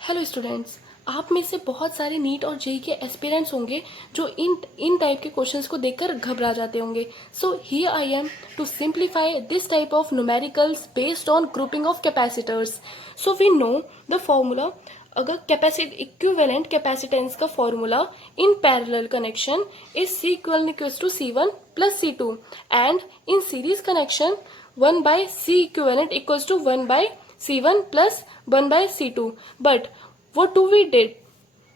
Hello students, आप में से बहुत सारे नीट और जेई के एस्पिरेंट्स होंगे जो इन टाइप के क्वेश्चंस को देखकर घबरा जाते होंगे. So here I am to simplify this type of numericals based on grouping of capacitors. So we know the formula. अगर इक्विवेलेंट कैपेसिटेंस का formula in parallel connection is C equals to C1 plus C2 and in series connection 1 by C equivalent equals to 1 by C1 plus 1 by C2. But what do we did?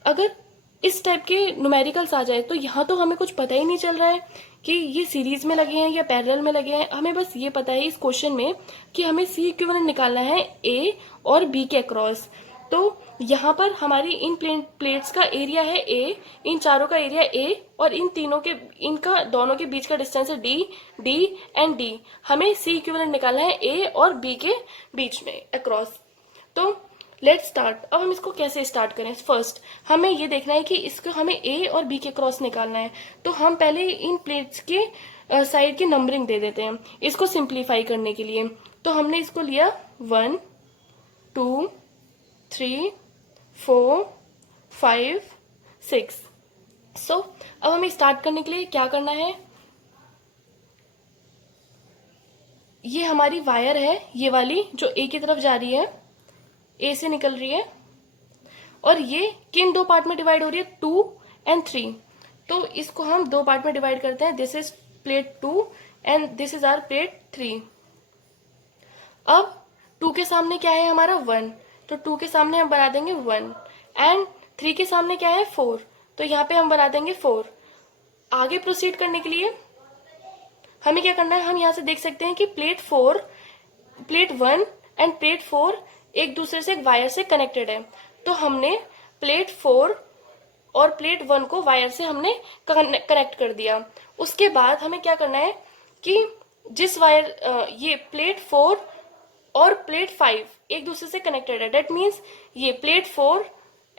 अगर इस type के numericals आ जाए तो यहाँ तो हमें कुछ पता ही नहीं चल रहा है कि ये सीरीज में लगे हैं या पैरेलल में लगे हैं. हमें बस ये पता है इस क्वेश्चन में कि हमें C इक्विवेलेंट निकालना है A और B के अक्रॉस. तो यहाँ पर हमारी इन प्लेट्स का एरिया है A, इन चारों का एरिया A और इन तीनों के इनका दोनों के बीच का डिस्टेंस है D, D एंड D. हमें C इक्विवेलेंट निकालना है A और B के बीच में अक्रॉस. तो लेट्स स्टार्ट. अब हम इसको कैसे स्टार्ट करें? फर्स्ट हमें ये देखना है कि इसको हमें A और B के क्रॉस निकालना है. तो हम पहले इन प्लेट्स के साइड की नंबरिंग दे देते हैं इसको सिंप्लीफाई करने के लिए. तो हमने इसको लिया 1, 2, 3, 4, 5, 6. सो अब हमें स्टार्ट करने के लिए क्या करना है? ये हमारी वायर है, ये वाली जो A की तरफ जा रही है, A से निकल रही है, और ये किन दो पार्ट में डिवाइड हो रही है? 2 एंड 3. तो इसको हम दो पार्ट में डिवाइड करते हैं. This is plate 2 and this is our plate 3. अब 2 के सामने क्या है हमारा? 1. तो 2 के सामने हम बना देंगे 1 एंड 3 के सामने क्या है? 4. तो यहाँ पे हम बना देंगे 4. आगे प्रोसीड करने के लिए हमें क्या करना है? हम यहाँ से देख सकते हैं कि प्लेट 1 एंड प्लेट 4 एक दूसरे से एक वायर से कनेक्टेड है. तो हमने प्लेट 4 और प्लेट 1 को वायर से हमने कनेक्ट कर दिया. उसके बाद हमें क्या करना है कि जिस वायर ये प्लेट 4 और प्लेट 5 एक दूसरे से कनेक्टेड है. डेट मीन्स ये प्लेट 4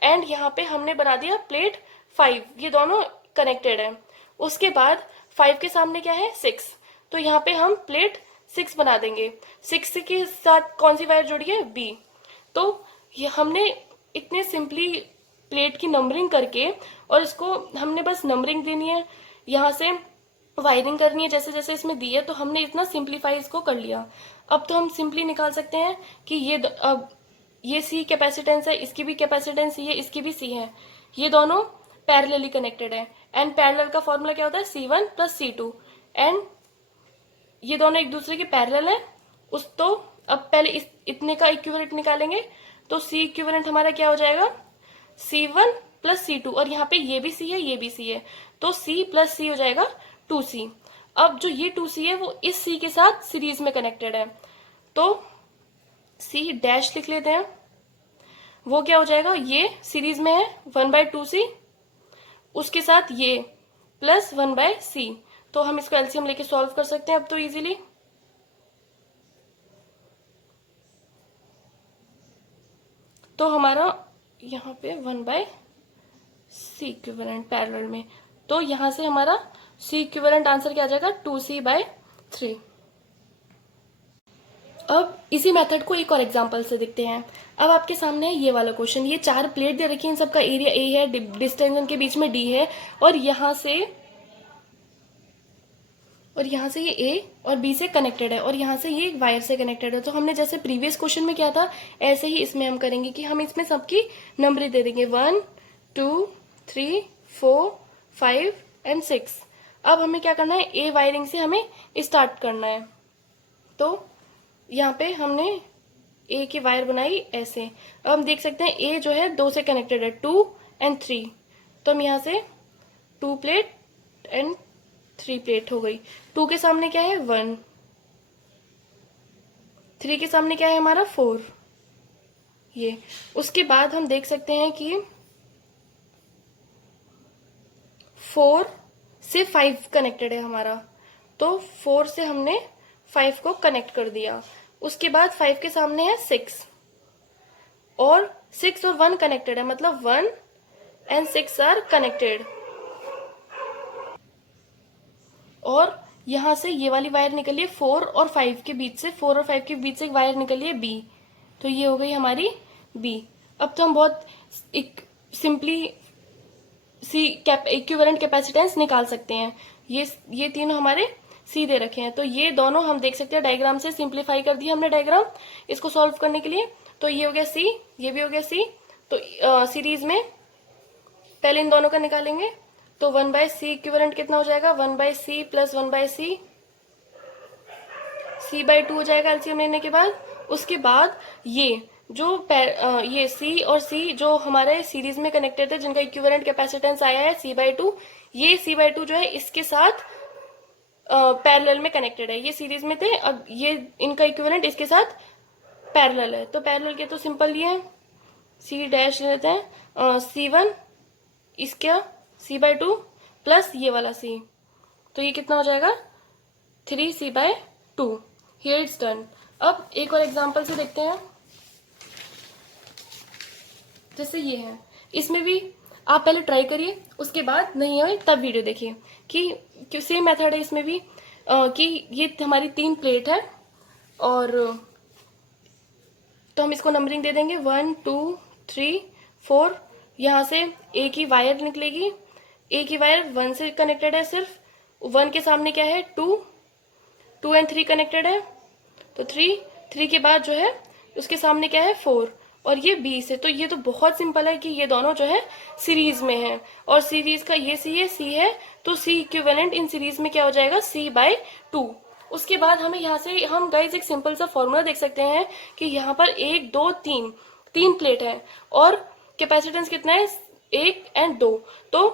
एंड यहाँ पे हमने बना दिया प्लेट 5, ये दोनों कनेक्टेड है. उसके बाद 5 के सामने क्या है? 6. तो यहाँ पे हम प्लेट 6 बना देंगे. 6 के साथ कौन सी वायर जुड़ी है? B. तो ये हमने इतने सिंपली प्लेट की नंबरिंग करके और इसको हमने बस नंबरिंग देनी है, यहाँ से वायरिंग करनी है जैसे जैसे इसमें दी है. तो हमने इतना सिंप्लीफाई इसको कर लिया. अब तो हम सिंपली निकाल सकते हैं कि अब ये C कैपेसिटेंस है, इसकी भी कैपेसिटेंस C है, इसकी भी C है. ये दोनों पैरेलली कनेक्टेड है एंड पैरेलल का फॉर्मूला क्या होता है? C1 प्लस C2 एंड ये दोनों एक दूसरे के पैरेलल है. तो अब पहले इतने का इक्विवेलेंट निकालेंगे. तो C इक्विवेलेंट हमारा क्या हो जाएगा? C1 प्लस C2 और यहाँ पे ये भी C है, ये भी C है. तो C प्लस C हो जाएगा 2C. अब जो ये 2C है वो इस C के साथ सीरीज में कनेक्टेड है. तो C डैश लिख लेते हैं. वो क्या हो जाएगा? ये सीरीज में है 1/2C, उसके साथ ये प्लस 1/C. तो हम इसको एलसीएम लेके सॉल्व कर सकते हैं अब तो इजीली. तो हमारा यहाँ पे 1/C इक्विवेलेंट पैरेलल में. तो यहाँ से हमारा C इक्विवेलेंट आंसर क्या आ जाएगा? 2C/3. अब इसी मेथड को एक और एग्जांपल से देखते हैं. अब आपके सामने है ये वाला क्वेश्चन. ये 4 प्लेट दे रखी है, इन सबका एरिया A है, डिस्टेंस इनके बीच में D है, और यहाँ से ये A और B से कनेक्टेड है और यहाँ से ये वायर से कनेक्टेड है. तो हमने जैसे प्रीवियस क्वेश्चन में किया था ऐसे ही इसमें हम करेंगे कि हम इसमें सबकी नंबर दे देंगे 1, 2, 3, 4, 5 एंड 6. अब हमें क्या करना है? A वायरिंग से हमें स्टार्ट करना है. तो यहाँ पे हमने A की वायर बनाई ऐसे. अब हम देख सकते हैं A जो है 2 से कनेक्टेड है, 2 एंड 3. तो हम यहाँ से 2 प्लेट एंड 3 प्लेट हो गई. 2 के सामने क्या है? 1. 3 के सामने क्या है हमारा? 4. ये उसके बाद हम देख सकते हैं कि 4 से 5 कनेक्टेड है हमारा. तो 4 से हमने 5 को कनेक्ट कर दिया. उसके बाद 5 के सामने है 6 और 6 और 1 कनेक्टेड है, मतलब 1 एंड 6 आर कनेक्टेड. और यहाँ से ये वाली वायर निकली है 4 और 5 के बीच से, 4 और 5 के बीच से एक वायर निकली है B. तो ये हो गई हमारी B. अब तो हम बहुत सिंपली सी इक्विवेलेंट कैपेसिटेंस निकाल सकते हैं। ये तीनों हमारे सी दे रखे हैं, तो ये दोनों हम देख सकते हैं डायग्राम से सिंप्लीफाई कर दिया हमने डायग्राम इसको सॉल्व करने के लिए। तो ये हो गया सी, ये भी हो गया सी। तो सीरीज में पहले इन दोनों का निकालेंगे, तो 1/c इक्विवेलेंट कितना हो जाएगा, 1/c प्लस 1/c, c/2 हो जाएगा एलसीएम लेने के बाद। उसके बाद ये जो ये C और C जो हमारे सीरीज में कनेक्टेड थे, जिनका इक्विवेलेंट कैपेसिटेंस आया है c/2, ये c/2 जो है इसके साथ पैरेलल में कनेक्टेड है। ये सीरीज में थे, अब ये इनका इक्विवेलेंट इसके साथ पैरेलल है। तो पैरेलल के तो सिंपल ये है, C डैश लेते हैं, C1 इसका c/2 प्लस ये वाला C, तो ये कितना हो जाएगा 3c/2। Here it's done. अब एक और एग्जांपल से देखते हैं, जैसे ये है, इसमें भी आप पहले ट्राई करिए, उसके बाद नहीं है तब वीडियो देखिए कि सेम मेथड है इसमें भी, कि ये हमारी 3 प्लेट है और तो हम इसको नंबरिंग दे देंगे 1 2 3 4। यहाँ से एक ही वायर निकलेगी, एक ही वायर 1 से कनेक्टेड है, सिर्फ 1 के सामने क्या है 2 एंड 3 कनेक्टेड है, तो 3 के बाद जो है उसके सामने क्या है 4 और ये 20 है। तो ये तो बहुत सिंपल है कि ये दोनों जो है सीरीज में है और सीरीज का ये सी है, तो सी इक्विवेलेंट इन सीरीज में क्या हो जाएगा c/2। उसके बाद हमें यहाँ से हम गाइज एक सिंपल सा फॉर्मूला देख सकते हैं कि यहाँ पर 1 2 3 प्लेट है और कैपेसिटेंस कितना है 1 एंड 2। तो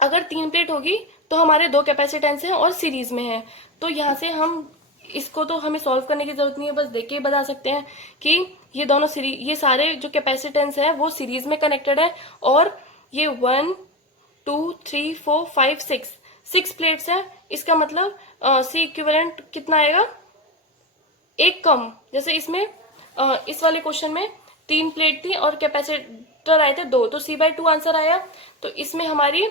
अगर 3 प्लेट होगी तो हमारे 2 कैपेसिटेंस हैं और सीरीज में है। तो यहाँ से हम इसको तो हमें सॉल्व करने की जरूरत नहीं है, बस देख के ही बता सकते हैं कि ये दोनों ये सारे जो कैपेसिटेंस है वो सीरीज में कनेक्टेड है और ये 1 2 3 4 5 6 प्लेट्स है। इसका मतलब सी इक्विवेलेंट कितना आएगा, एक कम। जैसे इसमें इस वाले क्वेश्चन में 3 प्लेट थी और कैपेसिटर आए थे 2, तो c/2 आंसर आया। तो इसमें हमारी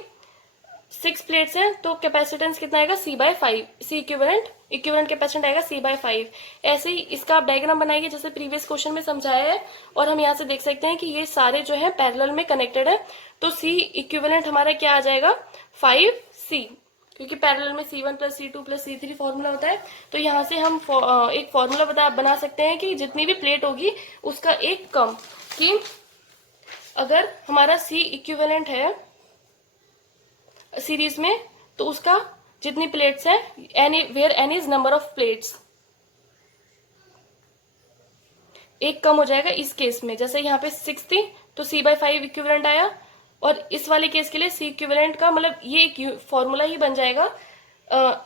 6 प्लेट्स हैं, तो कैपेसिटेंस कितना आएगा c/5, सी इक्विवेलेंट कैपेसिटेंस आएगा c/5। ऐसे ही इसका आप डायग्राम बनाइए जैसे प्रीवियस क्वेश्चन में समझाया है और हम यहाँ से देख सकते हैं कि ये सारे जो है पैरेलल में कनेक्टेड है, तो सी इक्विवेलेंट हमारा क्या आ जाएगा 5c, क्योंकि पैरेलल में c1 plus c2 plus c3 formula होता है। तो यहाँ से हम एक फॉर्मूला बना सकते हैं कि जितनी भी प्लेट होगी उसका एक कम, कि अगर हमारा सी इक्विवेलेंट है सीरीज में तो उसका जितनी प्लेट्स है where N is number of plates, एक कम हो जाएगा इस केस में। जैसे यहाँ पे 6 थी तो c/5 इक्विवेलेंट आया और इस वाले केस के लिए सी इक्विवेलेंट का मतलब ये एक फॉर्मूला ही बन जाएगा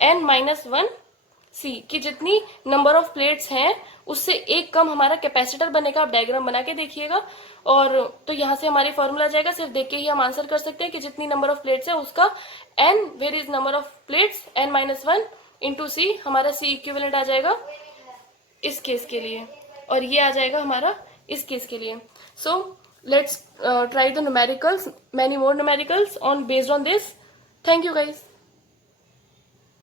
n-1c, कि जितनी नंबर ऑफ प्लेट्स हैं उससे एक कम हमारा कैपेसिटर बनेगा। आप डायग्राम बना के देखिएगा और तो यहाँ से हमारी फॉर्मूला आ जाएगा, सिर्फ देख के ही हम आंसर कर सकते हैं कि जितनी नंबर ऑफ प्लेट्स है उसका n where is number of plates n-1 into C, हमारा सी इक्विवेलेंट आ जाएगा इस केस के लिए और ये आ जाएगा हमारा इस केस के लिए। So let's try the numericals, many more numericals on based on this. Thank you guys.